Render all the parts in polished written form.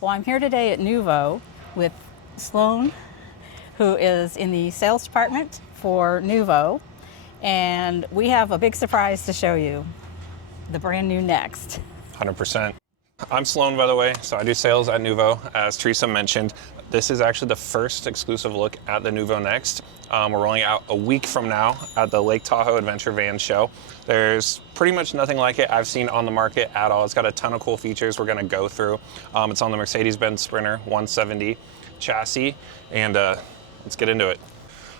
Well, I'm here today at Neuvo with Sloan, who is in the sales department for Neuvo, and we have a big surprise to show you, the brand new Next. 100%. I'm Sloan, by the way, so I do sales at Neuvo. As Teresa mentioned, this is actually the first exclusive look at the Noovo Next. We're rolling out a week from now at the Lake Tahoe Adventure Van Show. There's pretty much nothing like it I've seen on the market at all. It's got a ton of cool features we're gonna go through. It's on the Mercedes-Benz Sprinter 170 chassis, and let's get into it.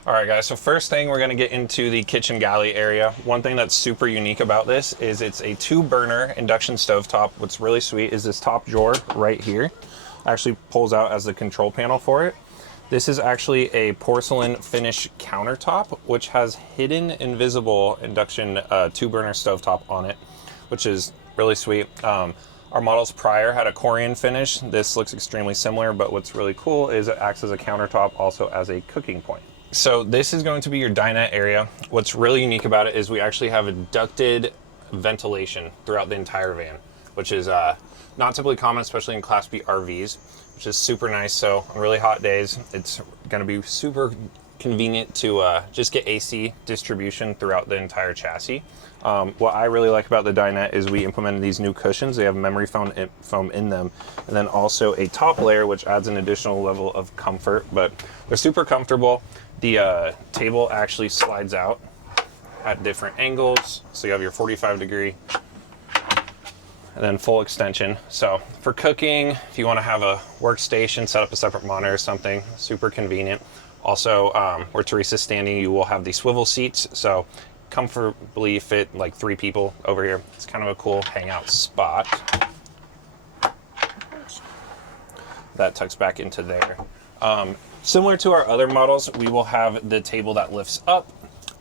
All right, guys, so first thing, we're gonna get into the kitchen galley area. One thing that's super unique about this is it's a 2-burner induction stovetop. What's really sweet is this top drawer right here actually pulls out as the control panel for it. This is actually a porcelain finish countertop, which has hidden invisible induction 2-burner stovetop on it, which is really sweet. Our models prior had a corian finish. This looks extremely similar, but what's really cool is it acts as a countertop, also as a cooking point. So this is going to be your dinette area. What's really unique about it is we actually have a ducted ventilation throughout the entire van, which is not typically common, especially in Class B RVs, which is super nice. So on really hot days, it's gonna be super convenient to just get AC distribution throughout the entire chassis. What I really like about the dinette is we implemented these new cushions. They have memory foam in them, and then also a top layer, which adds an additional level of comfort, but they're super comfortable. The table actually slides out at different angles. So you have your 45-degree and then full extension. So for cooking, if you want to have a workstation, set up a separate monitor or something, super convenient. Also, where Teresa's standing, you will have the swivel seats. So comfortably fit like 3 people over here. It's kind of a cool hangout spot. That tucks back into there. Similar to our other models, we will have the table that lifts up.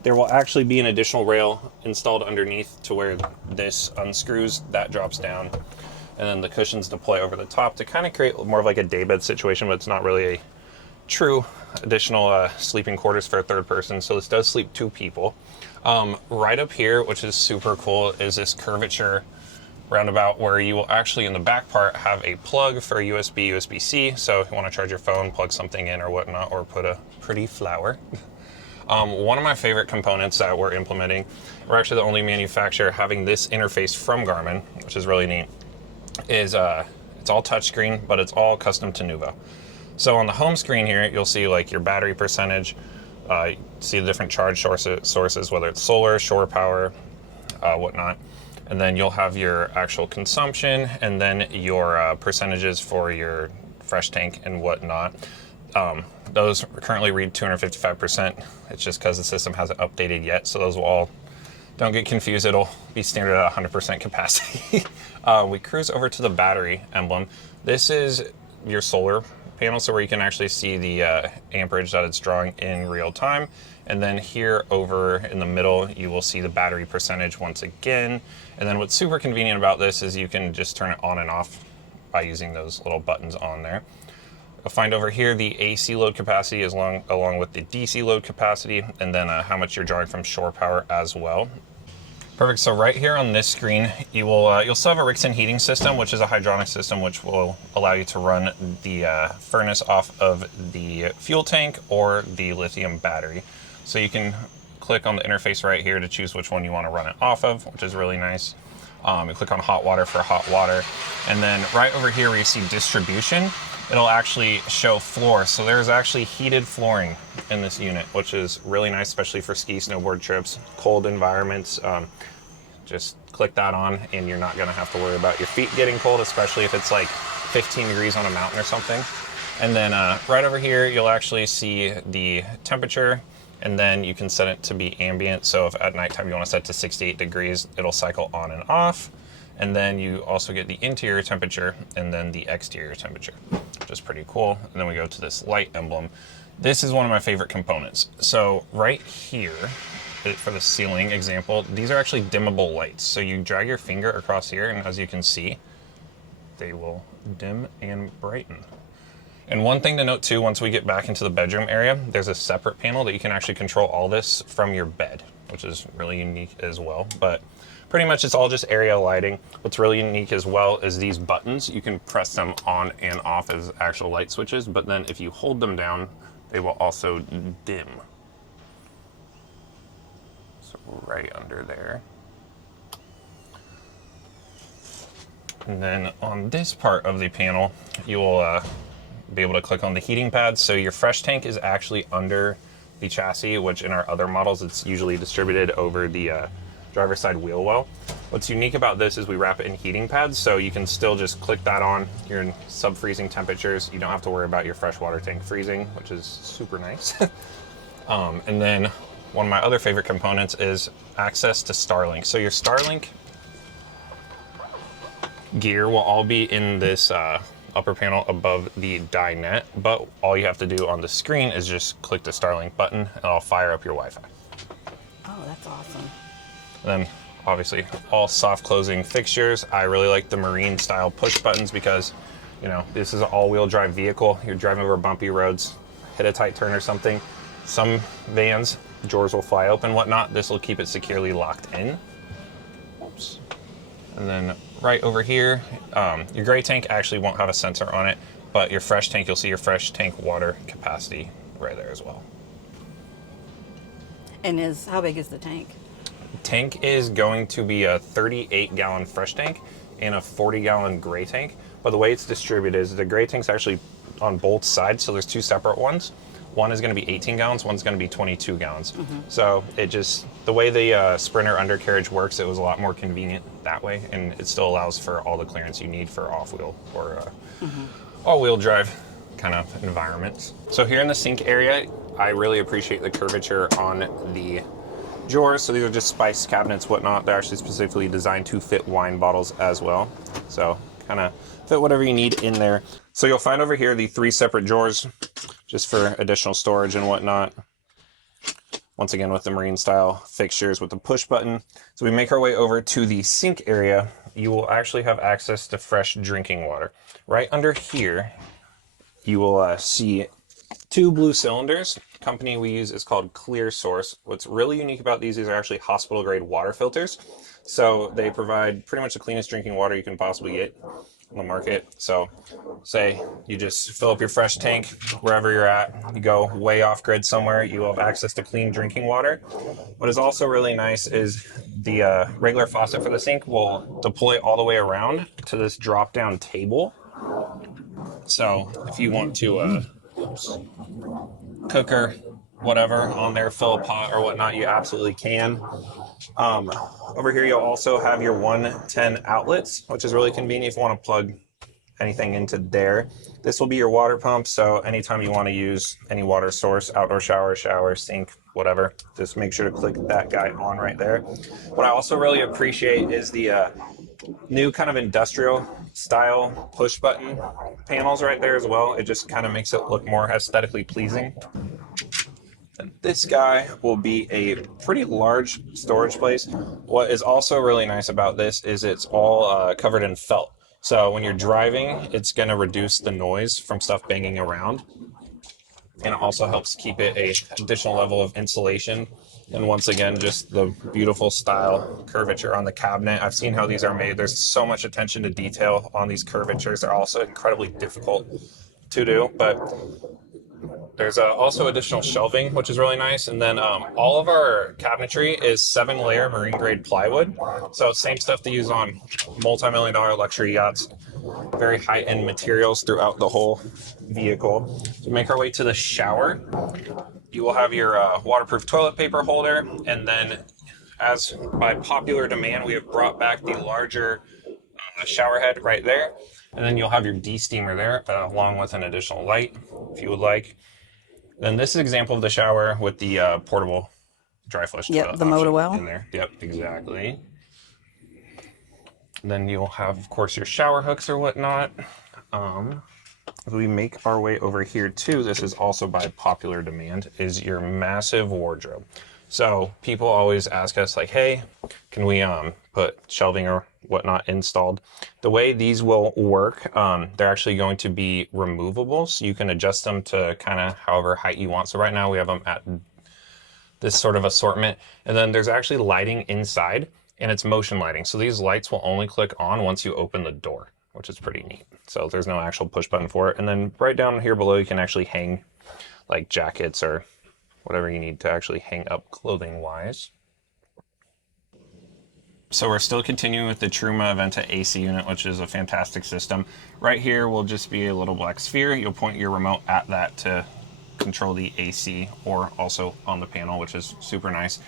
There will actually be an additional rail installed underneath to where this unscrews, that drops down, and then the cushions deploy over the top to kind of create more of like a daybed situation, but it's not really a true additional sleeping quarters for a third person. So this does sleep 2 people. Right up here, which is super cool, is this curvature roundabout where you will actually in the back part have a plug for USB, USB-C. So if you want to charge your phone, plug something in or whatnot, or put a pretty flower. One of my favorite components that we're implementing, we're actually the only manufacturer having this interface from Garmin, which is really neat, is it's all touchscreen, but it's all custom to Neuvo. So on the home screen here, you'll see like your battery percentage, see the different charge sources, whether it's solar, shore power, whatnot. And then you'll have your actual consumption and then your percentages for your fresh tank and whatnot. Those currently read 255%. It's just because the system hasn't updated yet. So those will all, don't get confused, it'll be standard at 100% capacity. We cruise over to the battery emblem. This is your solar panel, so where you can actually see the amperage that it's drawing in real time. And then here over in the middle, you will see the battery percentage once again. And then what's super convenient about this is you can just turn it on and off by using those little buttons on there. You'll find over here the AC load capacity along with the DC load capacity, and then how much you're drawing from shore power as well. Perfect, so right here on this screen, you'll still have a Rixon heating system, which is a hydronic system, which will allow you to run the furnace off of the fuel tank or the lithium battery. So you can click on the interface right here to choose which one you want to run it off of, which is really nice. You click on hot water for hot water. And then right over here where you see distribution, it'll actually show floor. So there's actually heated flooring in this unit, which is really nice, especially for ski snowboard trips, cold environments. Just click that on and you're not gonna have to worry about your feet getting cold, especially if it's like 15 degrees on a mountain or something. And then right over here, you'll actually see the temperature, and then you can set it to be ambient. So if at nighttime you want to set to 68 degrees, it'll cycle on and off. And then you also get the interior temperature and then the exterior temperature, which is pretty cool. And then we go to this light emblem. This is one of my favorite components. So right here, for the ceiling example, these are actually dimmable lights. So you drag your finger across here, and as you can see, they will dim and brighten. And one thing to note too, once we get back into the bedroom area, there's a separate panel that you can actually control all this from your bed, which is really unique as well. But pretty much it's all just area lighting. What's really unique as well is these buttons. You can press them on and off as actual light switches, but then if you hold them down, they will also dim. So right under there. And then on this part of the panel, you will be able to click on the heating pads. So your fresh tank is actually under the chassis, which in our other models, it's usually distributed over the driver's side wheel well. What's unique about this is we wrap it in heating pads, so you can still just click that on. You're in sub-freezing temperatures. You don't have to worry about your freshwater tank freezing, which is super nice. And then one of my other favorite components is access to Starlink. So your Starlink gear will all be in this upper panel above the dinette, but all you have to do on the screen is just click the Starlink button and it'll fire up your Wi-Fi. Oh, that's awesome. And then obviously all soft closing fixtures. I really like the marine style push buttons because, you know, this is an all-wheel drive vehicle. You're driving over bumpy roads, hit a tight turn or something. Some vans, drawers will fly open, whatnot. This will keep it securely locked in. Oops. And then right over here, your gray tank actually won't have a sensor on it, but your fresh tank, you'll see your fresh tank water capacity right there as well. And how big is the tank? Tank is going to be a 38-gallon fresh tank and a 40-gallon gray tank. But the way it's distributed is the gray tank's actually on both sides, so there's two separate ones. One is going to be 18 gallons, one's going to be 22 gallons. So it just, the way the Sprinter undercarriage works, it was a lot more convenient that way, and it still allows for all the clearance you need for off-wheel or all-wheel drive kind of environments. So here in the sink area, I really appreciate the curvature on the drawers. So these are just spice cabinets, whatnot. They're actually specifically designed to fit wine bottles as well. So kind of fit whatever you need in there. So you'll find over here the 3 separate drawers just for additional storage and whatnot. Once again, with the marine style fixtures with the push button. So we make our way over to the sink area. You will actually have access to fresh drinking water. Right under here, you will see 2 blue cylinders. The company we use is called Clear Source. What's really unique about these are actually hospital grade water filters. So they provide pretty much the cleanest drinking water you can possibly get on the market. So say you just fill up your fresh tank wherever you're at, you go way off grid somewhere, you will have access to clean drinking water. What is also really nice is the regular faucet for the sink will deploy all the way around to this drop down table. So if you want to cooker, whatever, on there, fill a pot or whatnot, you absolutely can. Over here, you'll also have your 110 outlets, which is really convenient if you want to plug anything into there. This will be your water pump, so anytime you want to use any water source, outdoor shower, sink, whatever, just make sure to click that guy on right there. What I also really appreciate is the new kind of industrial style push button panels right there as well. It just kind of makes it look more aesthetically pleasing. And this guy will be a pretty large storage place. What is also really nice about this is it's all covered in felt. So when you're driving, it's going to reduce the noise from stuff banging around. And it also helps keep it a additional level of insulation. And once again, just the beautiful style curvature on the cabinet. I've seen how these are made. There's so much attention to detail on these curvatures. They're also incredibly difficult to do, but there's also additional shelving, which is really nice. And then all of our cabinetry is 7-layer marine grade plywood. So same stuff to use on multi-million-dollar luxury yachts. Very high-end materials throughout the whole vehicle. So make our way to the shower. You will have your waterproof toilet paper holder. And then as by popular demand, we have brought back the larger shower head right there. And then you'll have your de-steamer there, along with an additional light, if you would like. Then this is an example of the shower with the portable dry flush the motor well in there. Yep, exactly. And then you'll have, of course, your shower hooks or whatnot. As we make our way over here too, this is also by popular demand, is your massive wardrobe. So people always ask us like, hey, can we put shelving or whatnot installed? The way these will work, they're actually going to be removable, so you can adjust them to kind of however height you want. So right now we have them at this sort of assortment, and then there's actually lighting inside. and it's motion lighting. So these lights will only click on once you open the door, which is pretty neat. So there's no actual push button for it. And then right down here below, you can actually hang like jackets or whatever you need to actually hang up clothing wise. So we're still continuing with the Truma Aventa AC unit, which is a fantastic system. Right here will just be a little black sphere. You'll point your remote at that to control the AC, or also on the panel, which is super nice.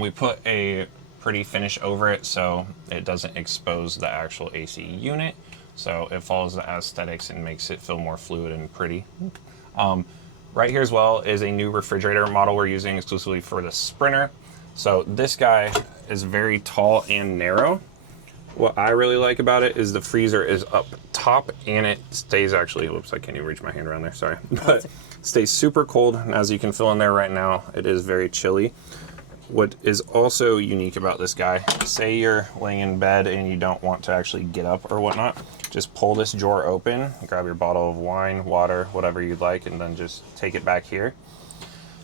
We put a pretty finish over it so it doesn't expose the actual AC unit. So it follows the aesthetics and makes it feel more fluid and pretty. Right here as well is a new refrigerator model we're using exclusively for the Sprinter. So this guy is very tall and narrow. What I really like about it is the freezer is up top and it stays actually, whoops, I can't even reach my hand around there, sorry. But it stays super cold. And as you can feel in there right now, it is very chilly. What is also unique about this guy, say you're laying in bed and you don't want to actually get up or whatnot, just pull this drawer open, grab your bottle of wine, water, whatever you'd like, and then just take it back here.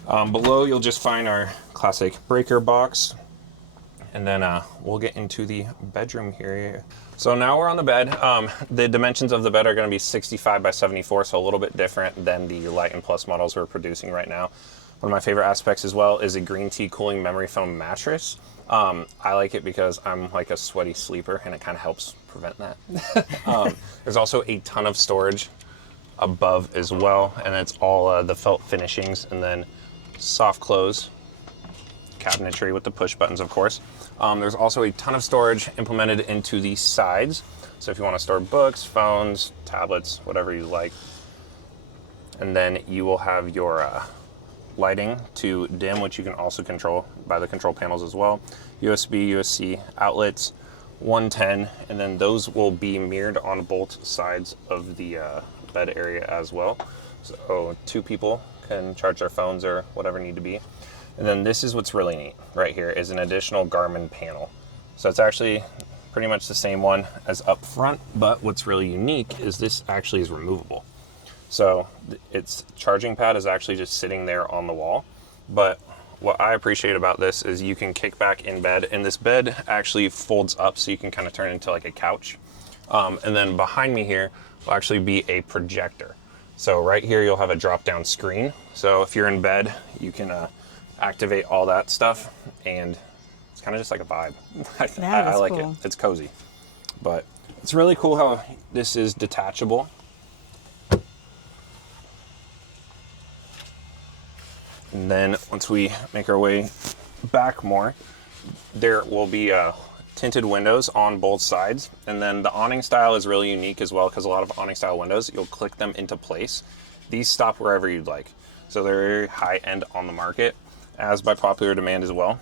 Below, you'll just find our classic breaker box, and then we'll get into the bedroom here. So now we're on the bed. The dimensions of the bed are going to be 65 by 74, so a little bit different than the Light and Plus models we're producing right now. One of my favorite aspects as well is a green tea cooling memory foam mattress. I like it because I'm like a sweaty sleeper, and it kind of helps prevent that. There's also a ton of storage above as well, and it's all the felt finishings, and then soft close cabinetry with the push buttons, of course. There's also a ton of storage implemented into the sides. So if you want to store books, phones, tablets, whatever you like. And then you will have your lighting to dim, which you can also control by the control panels as well. USB, USB outlets, 110, and then those will be mirrored on both sides of the bed area as well. So 2 people can charge their phones or whatever need to be. And then this is what's really neat right here is an additional Garmin panel. So it's actually pretty much the same one as up front, but what's really unique is this actually is removable. So its charging pad is actually just sitting there on the wall. But what I appreciate about this is you can kick back in bed, and this bed actually folds up so you can kind of turn it into like a couch. And then behind me here will actually be a projector. So right here you'll have a drop down screen. So if you're in bed, you can activate all that stuff, and it's kind of just like a vibe. I like it. It's cozy. But it's really cool how this is detachable. And then once we make our way back more, there will be tinted windows on both sides. And then the awning style is really unique as well, because a lot of awning style windows, you'll click them into place. These stop wherever you'd like. So they're very high end on the market, as by popular demand as well.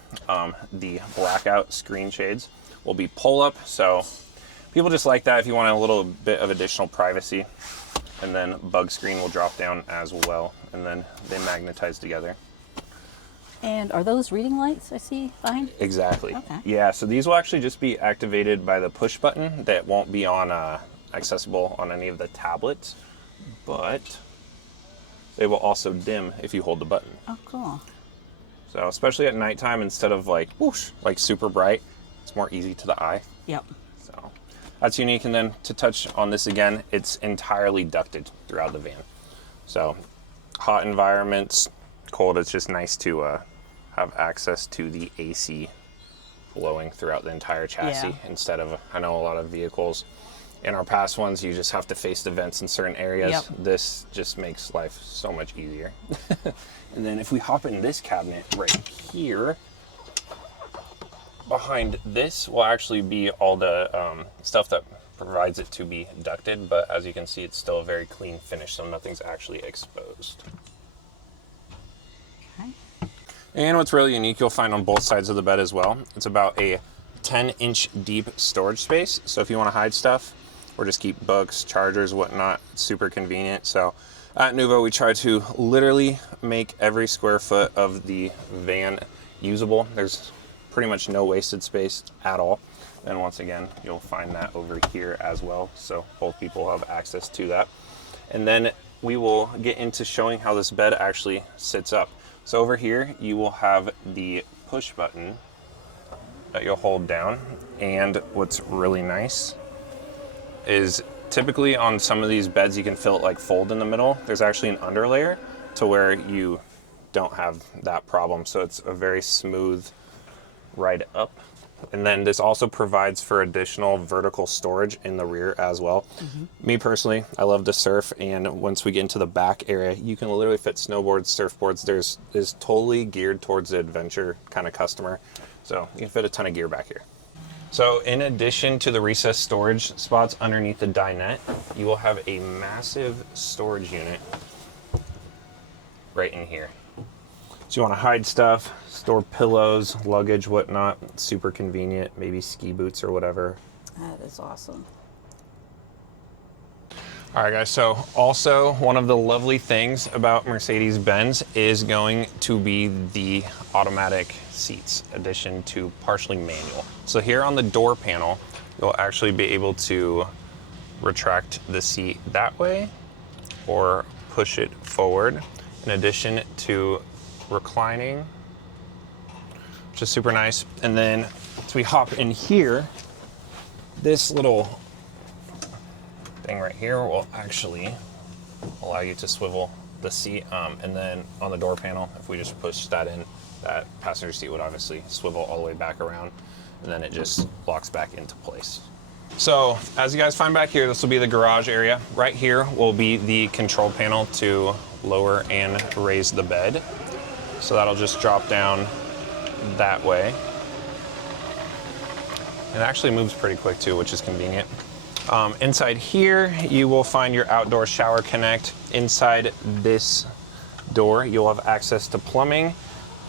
The blackout screen shades will be pull up. So people just like that if you want a little bit of additional privacy. And then bug screen will drop down as well, and then they magnetize together. And are those reading lights I see behind? Exactly. Okay. Yeah, so these will actually just be activated by the push button. That won't be on accessible on any of the tablets, but they will also dim if you hold the button. Oh, cool. So especially at nighttime, instead of like whoosh, like super bright, it's more easy to the eye. Yep. So that's unique. And then to touch on this again, it's entirely ducted throughout the van. So hot environments, cold, it's just nice to have access to the AC blowing throughout the entire chassis instead of, I know a lot of vehicles in our past ones, you just have to face the vents in certain areas. Yep. This just makes life so much easier. And then if we hop in this cabinet right here, behind this will actually be all the stuff that provides it to be ducted, but as you can see, it's still a very clean finish, so nothing's actually exposed. Okay. And what's really unique, you'll find on both sides of the bed as well, it's about a 10-inch deep storage space. So if you want to hide stuff or just keep books, chargers, whatnot, it's super convenient. So at Noovo, we try to literally make every square foot of the van usable. There's pretty much no wasted space at all. And once again, you'll find that over here as well. So both people have access to that. And then we will get into showing how this bed actually sits up. So over here, you will have the push button that you'll hold down. And what's really nice is typically on some of these beds you can feel it like fold in the middle. There's actually an underlayer to where you don't have that problem. So it's a very smooth ride up. And then this also provides for additional vertical storage in the rear as well. Me personally, I love to surf, and once we get into the back area, you can literally fit snowboards, surfboards. Is totally geared towards the adventure kind of customer. So you can fit a ton of gear back here. So in addition to the recessed storage spots underneath the dinette, you will have a massive storage unit right in here. So you want to hide stuff, store pillows, luggage, whatnot. It's super convenient, maybe ski boots or whatever. That is awesome. All right, guys, so also one of the lovely things about Mercedes-Benz is going to be the automatic seats addition to partially manual. So here on the door panel, you'll actually be able to retract the seat that way or push it forward, in addition to reclining, which is super nice. And then as we hop in here, this little thing right here will actually allow you to swivel the seat, and then on the door panel, if we just push that in, that passenger seat would obviously swivel all the way back around, and then it just locks back into place. So as you guys find back here, this will be the garage area. Right here will be the control panel to lower and raise the bed. So that'll just drop down that way. It actually moves pretty quick too, which is convenient. Inside here, you will find your outdoor shower connect. Inside this door, you'll have access to plumbing,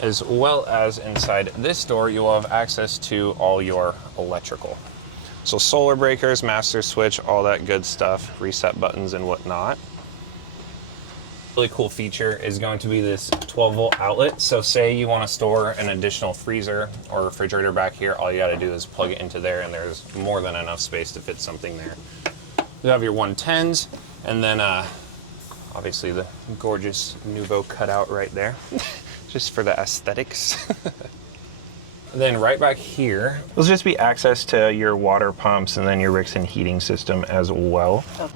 as well as inside this door, you'll have access to all your electrical. So solar breakers, master switch, all that good stuff, reset buttons and whatnot. Really cool feature is going to be this 12-volt outlet. So say you want to store an additional freezer or refrigerator back here, all you got to do is plug it into there, and there's more than enough space to fit something there. You have your 110s, and then obviously the gorgeous Neuvo cutout right there, just for the aesthetics. Then right back here, will just be access to your water pumps and then your Rixon heating system as well. Oh.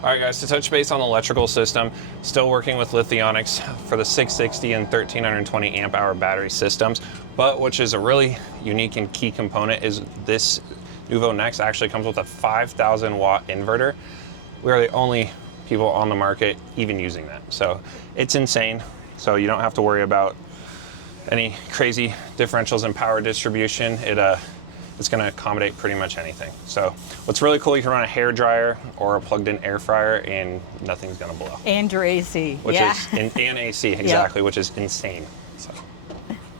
All right, guys, to touch base on the electrical system, still working with Lithionics for the 660 and 1320 amp hour battery systems, but which is a really unique and key component is this Noovo Next actually comes with a 5,000 watt inverter. We are the only people on the market even using that. So it's insane. So you don't have to worry about any crazy differentials in power distribution. It's going to accommodate pretty much anything. So what's really cool, you can run a hair dryer or a plugged-in air fryer and nothing's going to blow. And your AC. Which is, and AC, exactly, which is insane. So.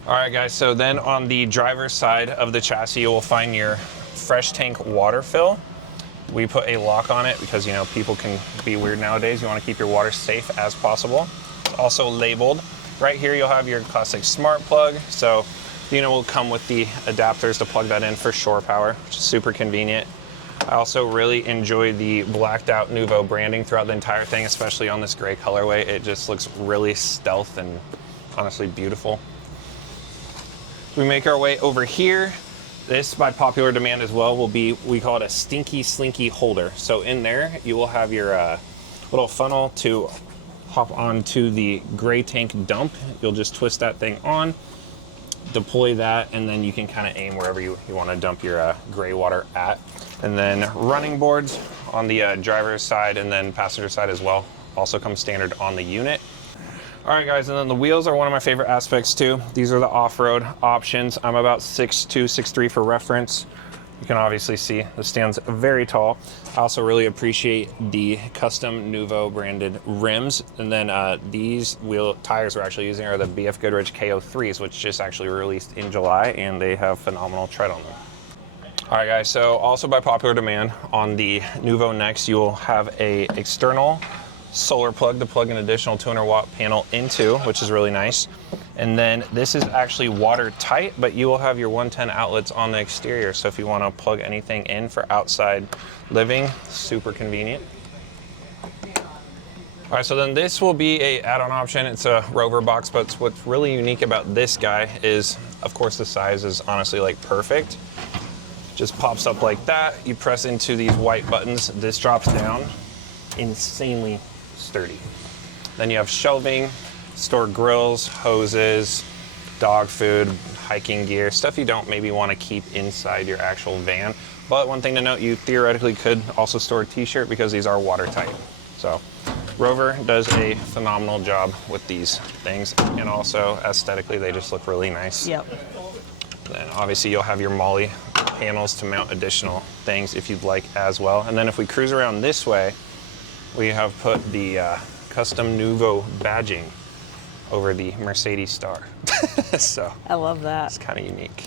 All right, guys, so then on the driver's side of the chassis, you will find your fresh tank water fill. We put a lock on it because, you know, people can be weird nowadays. You want to keep your water safe as possible. It's also labeled. Right here, you'll have your classic smart plug. So the unit will come with the adapters to plug that in for shore power, which is super convenient. I also really enjoy the blacked out Neuvo branding throughout the entire thing, especially on this gray colorway. It just looks really stealth and honestly beautiful. We make our way over here. This, by popular demand as well, will be, we call it a stinky slinky holder. So in there, you will have your little funnel to hop onto the gray tank dump. You'll just twist that thing on, deploy that, and then you can kind of aim wherever you want to dump your gray water at. And then running boards on the driver's side and then passenger side as well also come standard on the unit. All right, guys, and then the wheels are one of my favorite aspects too. These are the off-road options. I'm about 6'2", 6'3" for reference. You can obviously see the stand's very tall. I also really appreciate the custom Neuvo branded rims. And then these wheel tires we're actually using are the BF Goodrich KO3s, which just actually released in July, and they have phenomenal tread on them. All right, guys, so also by popular demand on the Noovo Next, you will have a external solar plug to plug an additional 200 watt panel into, which is really nice. And then this is actually watertight, but you will have your 110 outlets on the exterior. So if you want to plug anything in for outside living, super convenient. All right, so then this will be a add-on option. It's a Rover box, but what's really unique about this guy is, of course, the size is honestly like perfect. Just pops up like that. You press into these white buttons. This drops down, insanely sturdy. Then you have shelving, store grills, hoses, dog food, hiking gear, stuff you don't maybe want to keep inside your actual van. But one thing to note, you theoretically could also store a t-shirt because these are watertight. So Rover does a phenomenal job with these things, and also aesthetically they just look really nice. Yep. Then obviously you'll have your MOLLE panels to mount additional things if you'd like as well. And then if we cruise around this way, we have put the custom Noovo badging over the Mercedes star. So I love that. it's kind of unique.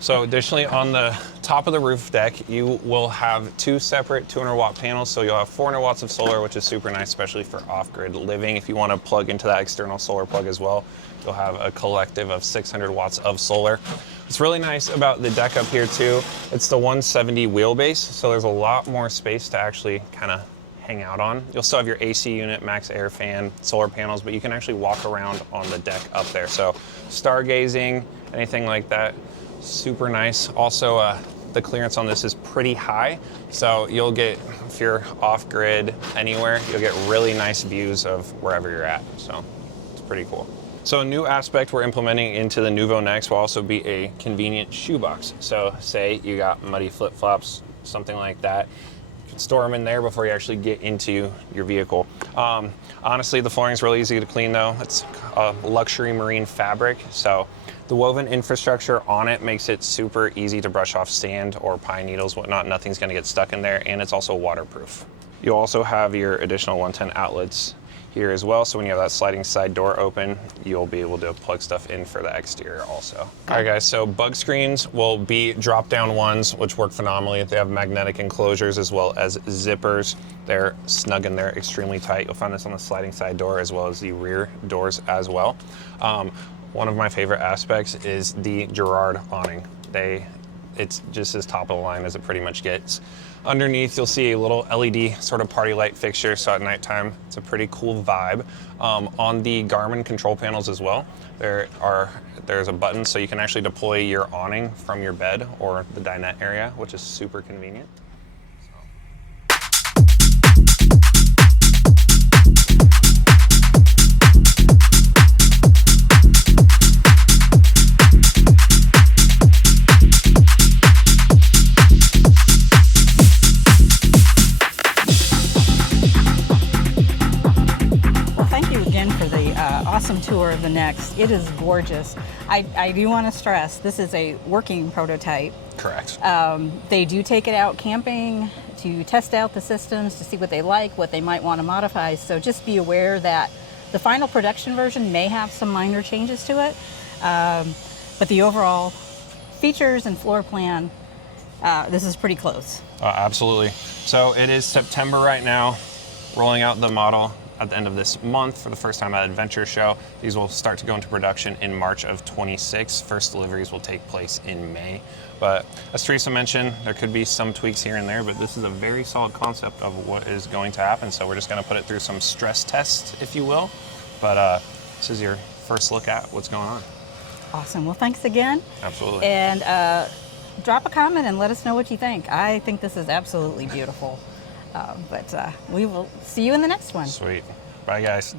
So additionally, on the top of the roof deck, you will have 2 separate 200 watt panels. So you'll have 400 watts of solar, which is super nice, especially for off-grid living. If you want to plug into that external solar plug as well, you'll have a collective of 600 watts of solar. What's really nice about the deck up here too, it's the 170 wheelbase. So there's a lot more space to actually kind of hang out on. You'll still have your AC unit, max air fan, solar panels, but you can actually walk around on the deck up there. So stargazing, anything like that, super nice. Also, the clearance on this is pretty high. So you'll get, if you're off grid anywhere, you'll get really nice views of wherever you're at. So it's pretty cool. So a new aspect we're implementing into the Noovo Next will also be a convenient shoebox. So say you got muddy flip-flops, something like that, you can store them in there before you actually get into your vehicle. Honestly, the flooring is really easy to clean though. It's a luxury marine fabric. So the woven infrastructure on it makes it super easy to brush off sand or pine needles, whatnot. Nothing's gonna get stuck in there, and it's also waterproof. You'll also have your additional 110 outlets here as well. So when you have that sliding side door open, you'll be able to plug stuff in for the exterior also. All right guys, so bug screens will be drop down ones, which work phenomenally. They have magnetic enclosures as well as zippers. They're snug and they're extremely tight. You'll find this on the sliding side door as well as the rear doors as well. One of my favorite aspects is the Girard awning. It's just as top of the line as it pretty much gets. Underneath, you'll see a little LED sort of party light fixture, so at nighttime, it's a pretty cool vibe. On the Garmin control panels as well, there's a button so you can actually deploy your awning from your bed or the dinette area, which is super convenient. Awesome tour of the Next. It is gorgeous. I do want to stress this is a working prototype. Correct. They do take it out camping to test out the systems to see what they like, what they might want to modify. So just be aware that the final production version may have some minor changes to it, but the overall features and floor plan, this is pretty close. Absolutely. So it is September right now, rolling out the model at the end of this month for the first time at Adventure Show. These will start to go into production in March of 26. First deliveries will take place in May. But as Teresa mentioned, there could be some tweaks here and there, but this is a very solid concept of what is going to happen. So we're just gonna put it through some stress tests, if you will. But this is your first look at what's going on. Awesome, well thanks again. Absolutely. And drop a comment and let us know what you think. I think this is absolutely beautiful. But we will see you in the next one. Sweet. Bye, guys.